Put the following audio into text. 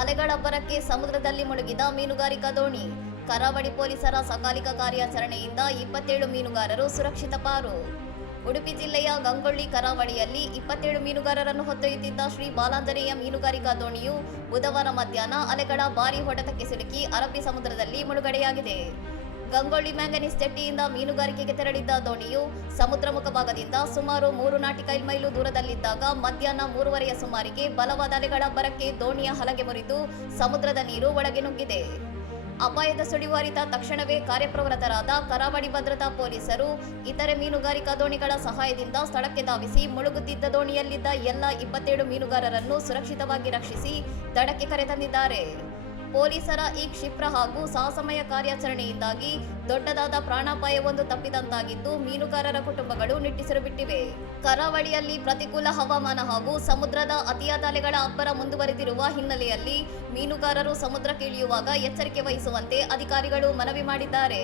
ಅಲೆಗಳಬ್ಬರಕ್ಕೆ ಸಮುದ್ರದಲ್ಲಿ ಮುಳುಗಿದ ಮೀನುಗಾರಿಕಾ ದೋಣಿ. ಕರಾವಳಿ ಪೊಲೀಸರ ಸಕಾಲಿಕ ಕಾರ್ಯಾಚರಣೆಯಿಂದ 27 ಮೀನುಗಾರರು ಸುರಕ್ಷಿತ ಪಾರು. ಉಡುಪಿ ಜಿಲ್ಲೆಯ ಗಂಗೊಳ್ಳಿ ಕರಾವಳಿಯಲ್ಲಿ 27 ಮೀನುಗಾರರನ್ನು ಹೊತ್ತೊಯ್ಯುತ್ತಿದ್ದ ಶ್ರೀ ಬಾಲಾಂಜನೇಯ ಮೀನುಗಾರಿಕಾ ದೋಣಿಯು ಬುಧವಾರ ಮಧ್ಯಾಹ್ನ ಅಲೆಗಳ ಭಾರೀ ಹೊಡೆತಕ್ಕೆ ಸಿಲುಕಿ ಅರಬ್ಬಿ ಸಮುದ್ರದಲ್ಲಿ ಮುಳುಗಡೆಯಾಗಿದೆ. ಗಂಗೊಳ್ಳಿ ಮ್ಯಾಂಗನೀಸ್ ಜೆಟ್ಟಿಯಿಂದ ಮೀನುಗಾರಿಕೆಗೆ ತೆರಳಿದ್ದ ದೋಣಿಯು ಸಮುದ್ರ ಮುಖಭಾಗದಿಂದ ಸುಮಾರು 3 ನಾಟಿಕೈಲ್ ಮೈಲು ದೂರದಲ್ಲಿದ್ದಾಗ ಮಧ್ಯಾಹ್ನ 3:30ಯ ಸುಮಾರಿಗೆ ಬಲವಾದ ಅಲೆಗಳ ಅಬ್ಬರಕ್ಕೆ ದೋಣಿಯ ಹಲಗೆ ಮುರಿದು ಸಮುದ್ರದ ನೀರು ಒಳಗೆ ನುಗ್ಗಿದೆ. ಅಪಾಯದ ಸುಳಿವು ಅರಿತ ತಕ್ಷಣವೇ ಕಾರ್ಯಪ್ರವೃತ್ತರಾದ ಕರಾವಳಿ ಭದ್ರತಾ ಪೊಲೀಸರು ಇತರೆ ಮೀನುಗಾರಿಕಾ ದೋಣಿಗಳ ಸಹಾಯದಿಂದ ಸ್ಥಳಕ್ಕೆ ಧಾವಿಸಿ ಮುಳುಗುತ್ತಿದ್ದ ದೋಣಿಯಲ್ಲಿದ್ದ ಎಲ್ಲ 27 ಮೀನುಗಾರರನ್ನು ಸುರಕ್ಷಿತವಾಗಿ ರಕ್ಷಿಸಿ ದಡಕ್ಕೆ ಕರೆತಂದಿದ್ದಾರೆ. ಪೊಲೀಸರ ಈ ಕ್ಷಿಪ್ರ ಹಾಗೂ ಸಾಹಸಮಯ ಕಾರ್ಯಾಚರಣೆಯಿಂದಾಗಿ ದೊಡ್ಡದಾದ ಪ್ರಾಣಾಪಾಯವೊಂದು ತಪ್ಪಿದಂತಾಗಿದ್ದು ಮೀನುಗಾರರ ಕುಟುಂಬಗಳು ನಿಟ್ಟುಸಿರು ಬಿಟ್ಟಿವೆ. ಕರಾವಳಿಯಲ್ಲಿ ಪ್ರತಿಕೂಲ ಹವಾಮಾನ ಹಾಗೂ ಸಮುದ್ರದ ಅತಿಯಾದ ಅಲೆಗಳ ಅಬ್ಬರ ಮುಂದುವರೆದಿರುವ ಹಿನ್ನೆಲೆಯಲ್ಲಿ ಮೀನುಗಾರರು ಸಮುದ್ರಕ್ಕೆ ಇಳಿಯುವಾಗ ಎಚ್ಚರಿಕೆ ವಹಿಸುವಂತೆ ಅಧಿಕಾರಿಗಳು ಮನವಿ ಮಾಡಿದ್ದಾರೆ.